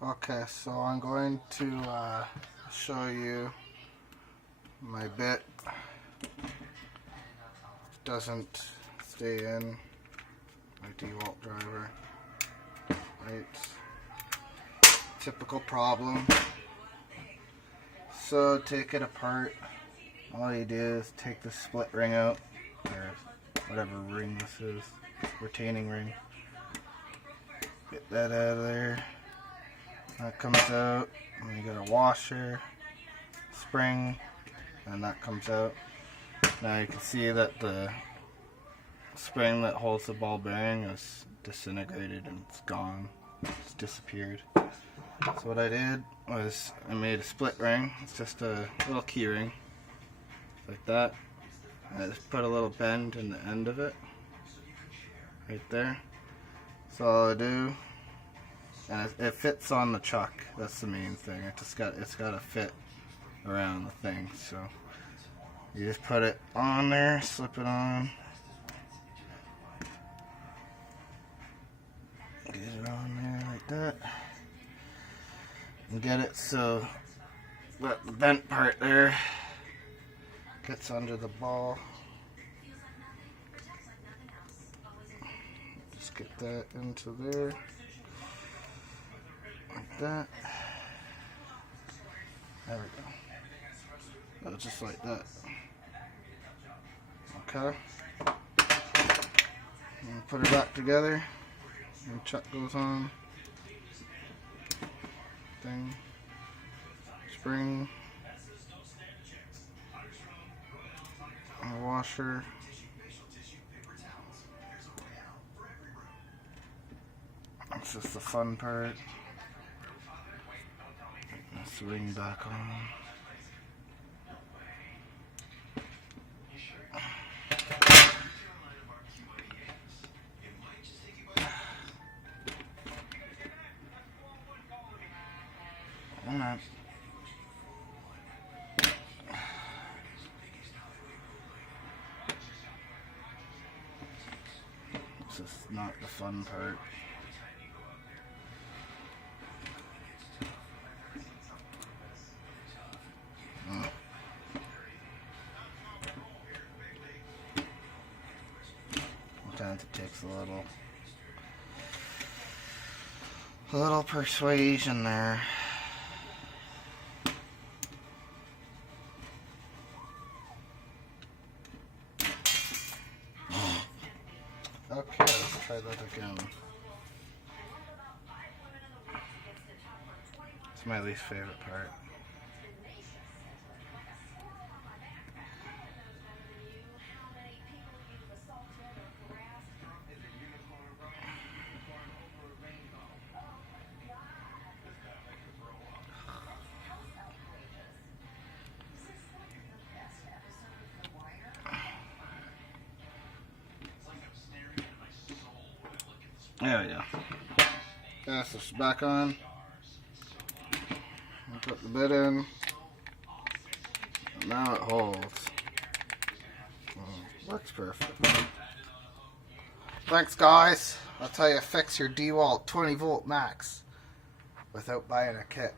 Okay, so I'm going to show you my bit. Doesn't stay in my dewalt driver. Right, typical problem. So take it apart. All you do is take the split ring out, or whatever ring this is, retaining ring. Get that out of there. That comes out, and you got a washer, spring, and that comes out. Now you can see that the spring that holds the ball bearing is disintegrated and it's gone. It's disappeared. So what I did was I made a split ring. It's just a little key ring, like that. And I just put a little bend in the end of it, right there. So all I do. And it fits on the chuck. That's the main thing. It's got to fit around the thing. So you just put it on there, slip it on, get it on there like that, and get it so that the bent part there gets under the ball. Just get that into there. Like that. There we go. Just like that. Okay. And put it back together. And chuck goes on. Thing. Spring. And a washer. That's just the fun part. Let's ring back on. Alright. This is not the fun part. Sometimes it takes a little persuasion there. Okay, let's try that again. It's my least favorite part. There we go. Cast this back on. And put the bit in. And now it holds. Works perfect. Thanks, guys. That's how you fix your dewalt 20 volt max without buying a kit.